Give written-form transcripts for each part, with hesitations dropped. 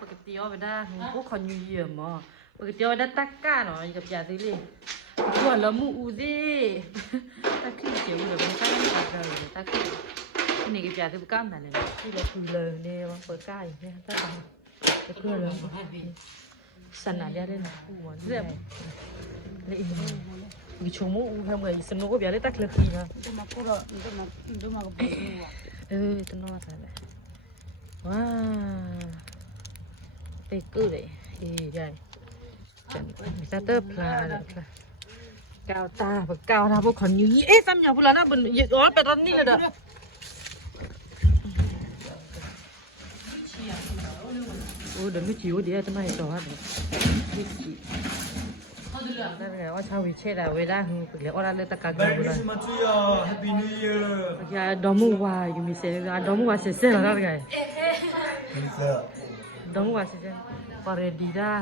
ปกติเอาไปได้พวกคนอยู่เยี่ยมอ๋อปกติเอาได้ตักก้าเนาะกับยาสิเลยตัวละมูอูดิตักขี้เจียวเลยมันใช่ไม่ตักเลยตักขี้นี่กับยาสิบก้ามนั่นเลยที่เราคุยเลยเนี่ยว่าเปิดก้าอย่างเงี้ยตักจะเพื่อเลยสันนัดเดียวเลยนะหัวเรื่องเลยมีชั่วโมงทำไงสนุกก็แบบได้ตักเลยทีนะตัวมาก็ตัวมาก็ไปตัวน้อยอะไรว้าไปกู้เลยใหญ่มีตาเตอร์พลาเลยกาวตาพวกกาวนะพวกขอนยูยี่ซ้ำอย่างพวกเรานะบนอ๋อไปตอนนี้เลยเด้อโอ้เดี๋ยวไม่จิ๋วเดี๋ยวจะไม่ต่อฮะเดี๋ยวไม่จิ๋วนั่นไงว่าชาววิเชษอะเวลาหึงเรียกว่าอะไรตะการกันเลย Happy New Year อย่าดอมูว่าอยู่มีเสียดอมูว่าเสียแล้วนั่นไงดอมูว่าเสียปาร์ดีด้า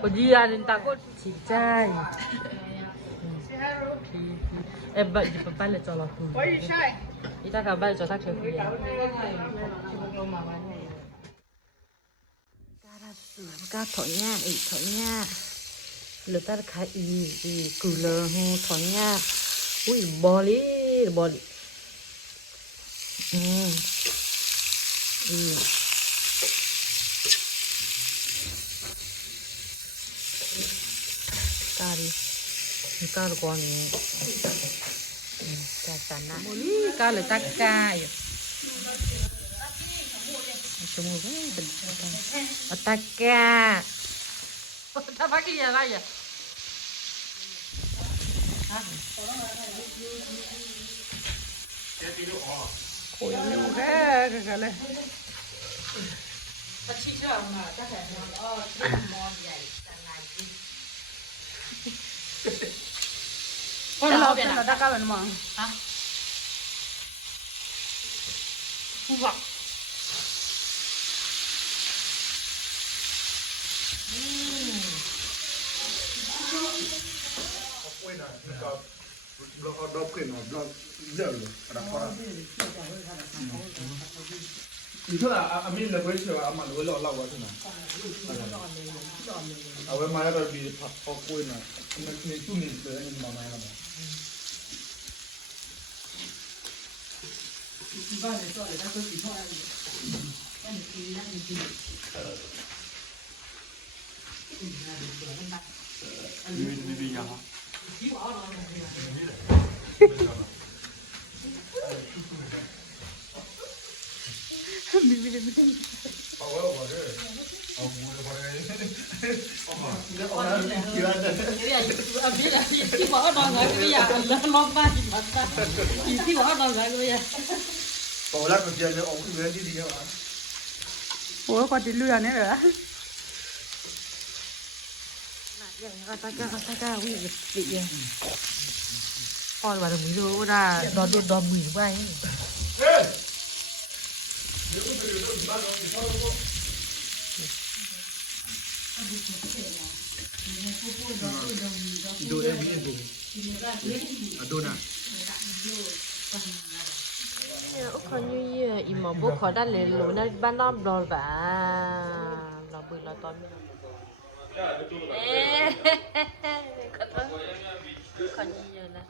คนยีอารินตาก็ชิดใจบัดจิบปั้นเลยจอละคุณอีตากับบ้านจอทักเชียวก็ถอยง่ายถอยง่ายหรือตาขายกูเลยหูถอยง่ายอุ้ยบอลกาดิกาลกว่านี้กาสันนะกาเลยตักกาอยู่สมุนเป็นตักกาถ้าพักกินอะไรอ่ะโอ้ยอยู่แค่กันเลยถ้าชี้เชื่อมาถ้าแข่งมันมอนใหญ่จังไงเราเป็นเราได้ก้าวเป็นมองฮะผู้บอกเราดรอปขึ้นเราดรอปเยอะเลยระดับพอละอีกเท่าไหร่อามินเลยเชื่ออามันเลยเราว่าใช่ไหมเอาไว้มาแล้วเราดีผัดพอคุยหน่อยมันมีชุ่มนิดเลยมันมาไหมครับที่บ้านเนี่ยก็เลยได้คนกี่พ่ออะไรนั่นคือนั่นคือดีๆครับเอาไว้ก่อนเลยเอาหมูเลยพอได้เอาแล้วที่ร้านเนี่ยที่บอกว่านอนไงก็ไม่อยากแล้วล็อกบ้านที่บ้านที่บอกว่านอนไงก็ไม่อยากเอาแล้วก็เดี๋ยวเอาเรือที่ดีครับโอ้ยคนที่เรือเนี่ยเหรออย่างนี้ตะก้าวิ่งติดยังอ่อนว่าตรงนี้ดูว่าดอนมือไปดูเอ็มวีดูดูนะคนยูยี่อีหมอบุกขอได้เลยหรือนั่นบ้านน้ำรอแบบเราปืนเราตอนนี้คนยูยี่นะ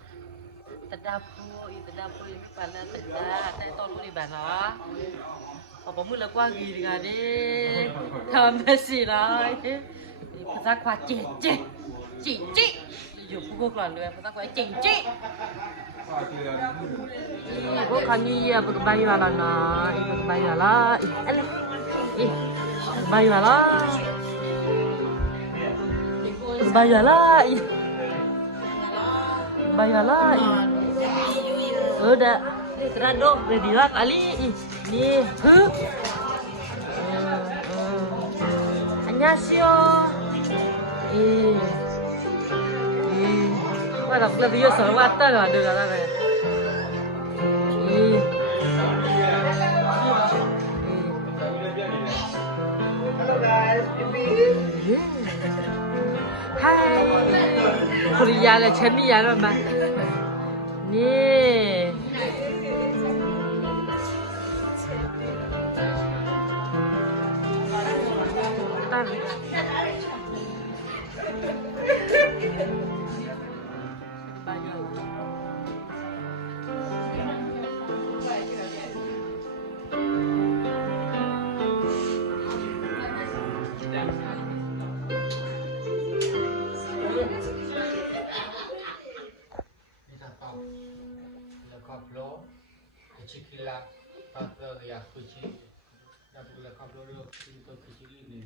แต่ดาพูอีแต่ดาพูอีไม่ปันแล้วแต่ดาแต่ตอนรู้ดีแบบเนาะพอผมมือละกว้างกี่ดีกันดิทำไปสิเลยภาษาควาจิอยู่พวกหล่อนเลยภาษาควาจิพวกคนนี้ya berbayu ala na berbayu ala berbayu ala berbayu ala berbayu ala udah terado ready lah kali nih 안녕하세요ว่าเราเรียนสอนว่าตั้งอ่ะเดือนอะไรHello guys, Hi ภรรยากับฉันนี่ยังไงมานี่ ตั้งKecil-kecilan pasal yang kecil dan bila kau dulu itu kecil ini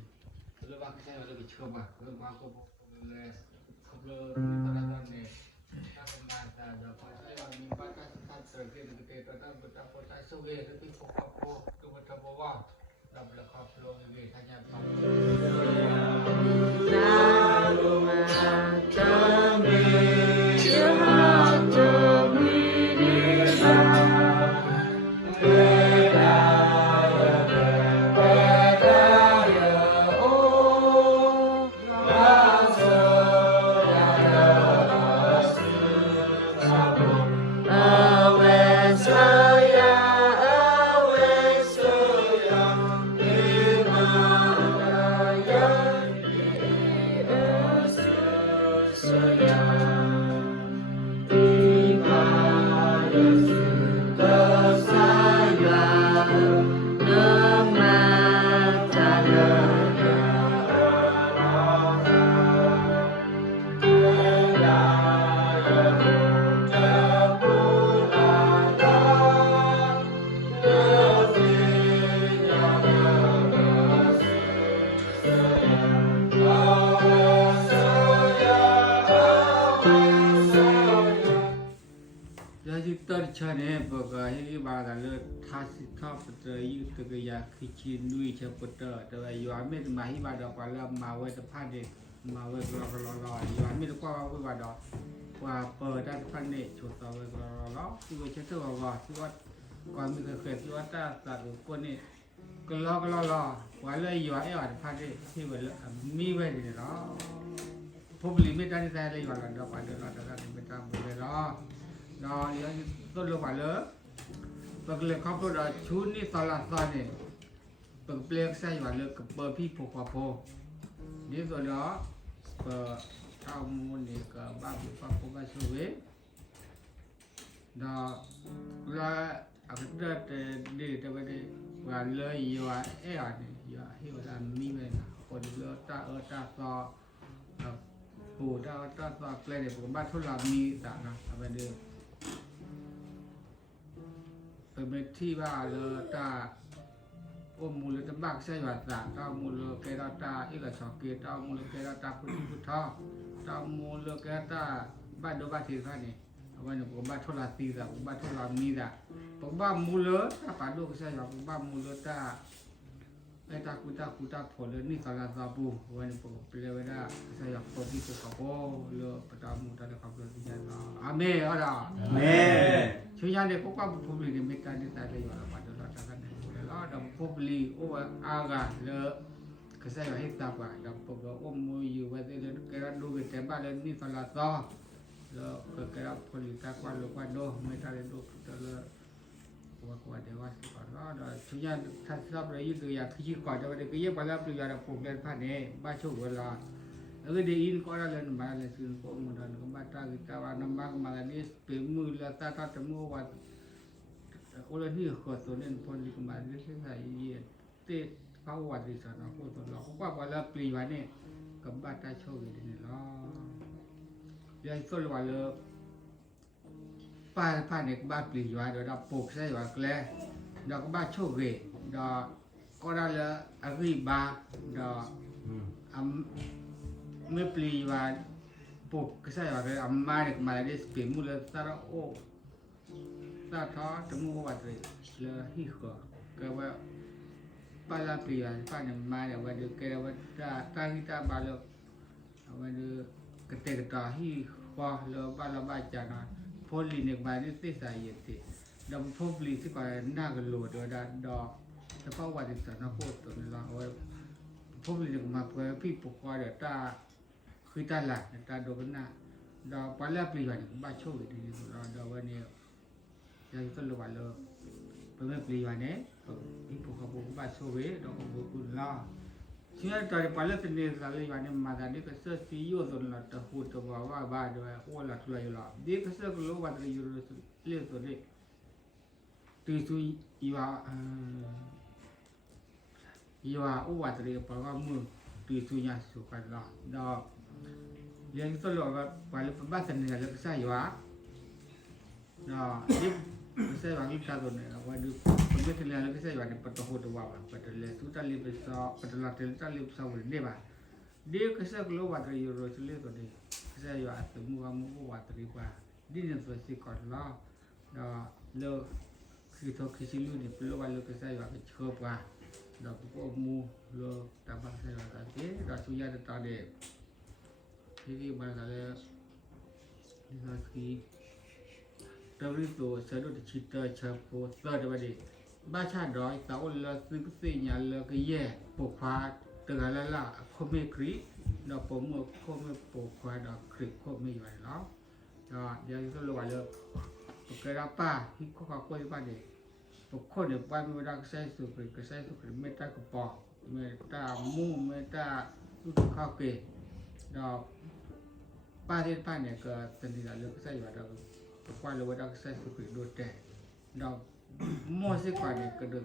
kalau bang saya lagi coba kalau bang aku boleh kalau pada ni tak masa ada pasal yang minta kasih terkait kita tetap betapa tak suwe tapi pokok tu betapa wah dan bila kau lagi hanya Tercane bagai bagaimana thasi thap terayu tegaya kecil nui cepota tapi yuame mahi pada pala mawe tepade mawe kalau yuame tu kau apa pada wah pada pane cota kalau tu cerita bawa tuat kami kerja tuat tak kau ni kalau wala yuame ada pade si wala mi wala lah publik medan saya lagi wala ada pada ada medan wala nah yang itu lo wala bagi kau tu dah cuni salah sana bagi saya wala keperpi pokok ni tu dah kamu ni ke babu papu basuwe dah la ada di tempat wala iya ni iya hiwa mi manaคนเลือตาซอปูตาซอเกลเนี่ยผมบ้านทุลามีตานะอะไรเดิมเป็นที่ว่าเลยตาโอมูลตะบักใช่ว่าตาตามูลเกดตาอีกสองเกตามูลเกดตาพุทธทอตามูลเกดตาบ้านโดบ้านที่ข้านี่วันนี้ผมบ้านทุลาตีตาผมบ้านทุลามีตาผมบ้านมูลตาป่าดูใช่ว่าผมบ้านมูลตาไอ้ตาคุตาผลนี่ตาลาซาบูวันนี้ผมเปลี่ยนเวลาใช่ว่าคนที่สุขภาพเลยประจำมุตาเลยขับรถที่ไหนอาเมนอะไรอาเมนช่วยยันเด็กพวกเราผู้บริหารไม่การที่ตายเลยว่าปัจจุบันกันแล้วเราผู้บริโอวอากาเลยก็ใช่ว่าให้ตาว่าเราพวกเราอมมืออยู่ว่าเลยแกเราดูกันแต่บ้านเลยนี่ตาลาซาแล้วก็แกเราผลิตการวันลูกวันโดไม่ตาเลยดูแต่เลยว่าเดี๋ยวว่าก่อนแล้วช่วยยันถ้าทราบเลยยิ่งตัวอย่างที่ก่อนจะไปเด็กยิ่งไปแล้วตัวอย่างเราปลูกเรียนผ่านเนี่ยบ้านช่วงเวลาแล้วก็เดี๋ยวอินก็เราเรียนมาเลยซึ่งพวกมันดันก็บ้านตากิตาวันน้ำมันมาแล้วนี่เป็นมือแล้วตาจมูกว่าโอ้แล้วนี่ขวดตัวนี้พอดีก็มาเรื่องใส่เย็นเตะเขาวัดดิฉันนะพวกตัวเราเขาว่าแล้วปลีวันนี้กับบ้านตาโชว์อยู่นี่ล้อยังส่วนวันเลยผ่านเด็กบ้านปลีวันเดี๋ยวเราปลูกใส่ว่าแกล้เราก็บ้านโชว์เวเราก็ได้แล้วอะไรบ้าเราไม่ปลีว่าปลูกก็ใช่ว่าอามาเด็กมาได้สเปรย์มูลตาโอตาท้อจมูกวัดเลยเลยฮิโก้ก็ว่าป้าลาปลีว่าป้าเนี่ยมาเนี่ยว่าเด็กแกว่าตาฮิตาบาลว่าเด็กกเตกตาฮิฟ้าเลยบ้านเราบ้านจานะพอลีเนี่ยมาได้ติดสายเย็ดติดำพบลีที่ไปหน้ากันโหลดว่าดอกเฉพาะวัดที่สันนะโคตรตัวนี้เราเอาพบลีเนี่ยมาเพื่อพี่ปกครองเดี๋ยวตาคือตาหลักตาโดนหน้าเราไปแล้วปลีวันบ้านโชว์ดีเราวันนี้ยังต้นละวันเลยเป็นปลีวันนี้พี่ปกครองบ้านโชว์เราก็บุญล่า现在到底把那个那啥子原来嘛的那个是是有时候了，这胡子娃娃娃的我了出来了，那个是个老娃子有的是那时候的，对所以伊娃伊娃我娃子的把个มือ对所以也是干了，那连说了个把那把生的那个啥伊娃，那你。Saya wangi satu ni, waduh, pembetul yang lagi saya wangi petoh tu bawa, petoh le, tu tali besar, petoh latel tali besar boleh bah. Dia kesal kalau wateri euro sele tu dia, saya yang temu kamu wateri bah. Dia ni tu kau lah, dah le kita kesilu ni perlu walau kesal yang cukup bah. Dah pukul mu le tambah saya tadi, dah suya dah tadi. Jadi mana le, ni lagi. Tapi tu saya tu cerita capo tadi baca doa tahu lah singsinya lah kaya pokok tegala lah kome kri dah pomo kome pokok dah kri kome jual lah dah jadi tu luar lah perkara apa ikut aku apa ni pokok ni bukan mereka saya suka mereka kupah mereka mu mereka tu kaki dah pasir panen ke sendiri lah saya ada kuala wadah saya suka dote, dah masih kuala kedua,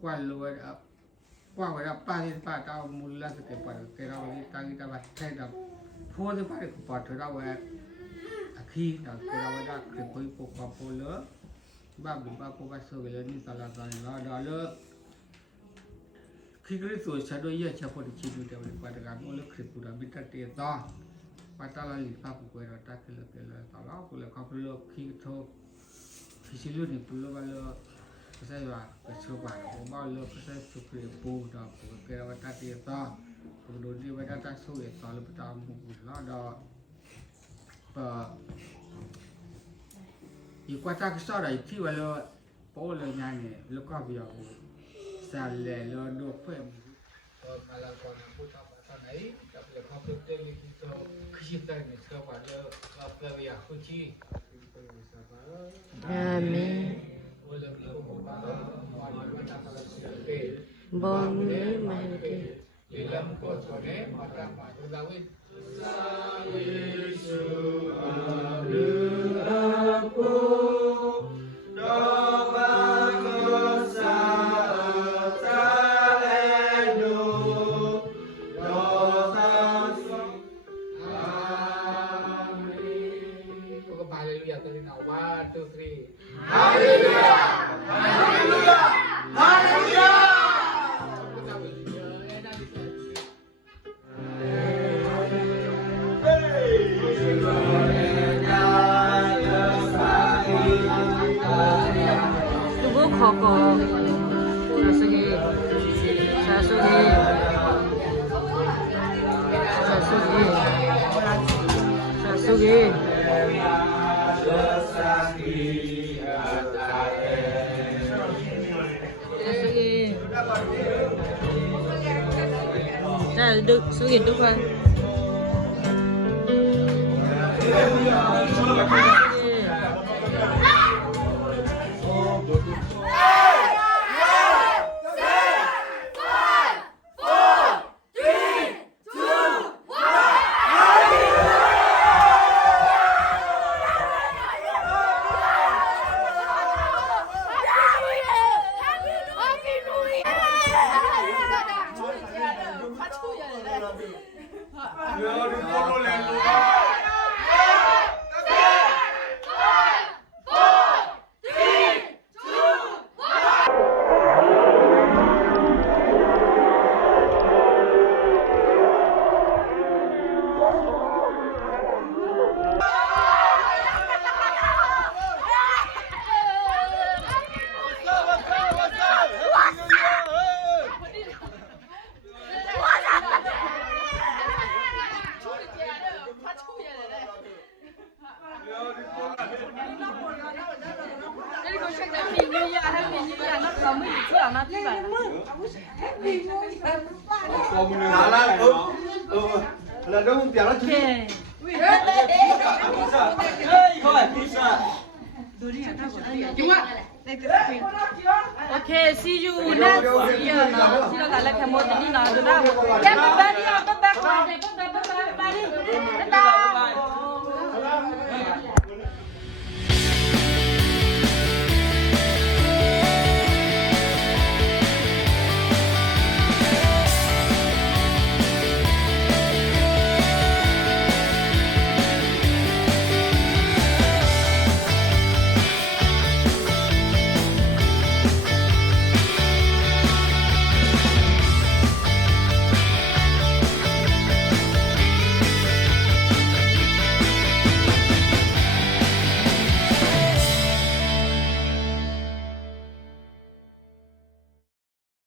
kuala wadah pasir pada mula sekepada, kerana kita buat saya dah, pun pada kupat dah wadah akhir dah kerana wadah keripui pokok pola, babi pasal ni salah lah, dah le, kiri tu saya ia cepat dicibut pada kamu le keripui dah minta tiada. Patah lagi apa pun ada tak kela kalau kau perlu kita kisilu ni perlu kalau saya kecoba kalau saya suka pun dah kira kata dia tak kemudian dia pada tak suka kalau pertama mula dah ikut tak kesal itu kalau pola nyanyi lekap dia sale lo dua pem malam kau nak putar naik tapi lekap betul kita kita ni sekarang ada ya kunci. Amin. Boleh mungkin. Dalam kosone mata mata Dawid. Được suy nghĩ đúng rồi. là đâu không nó chứ Okay, see you next year. la la kamo tani na do na happy birthday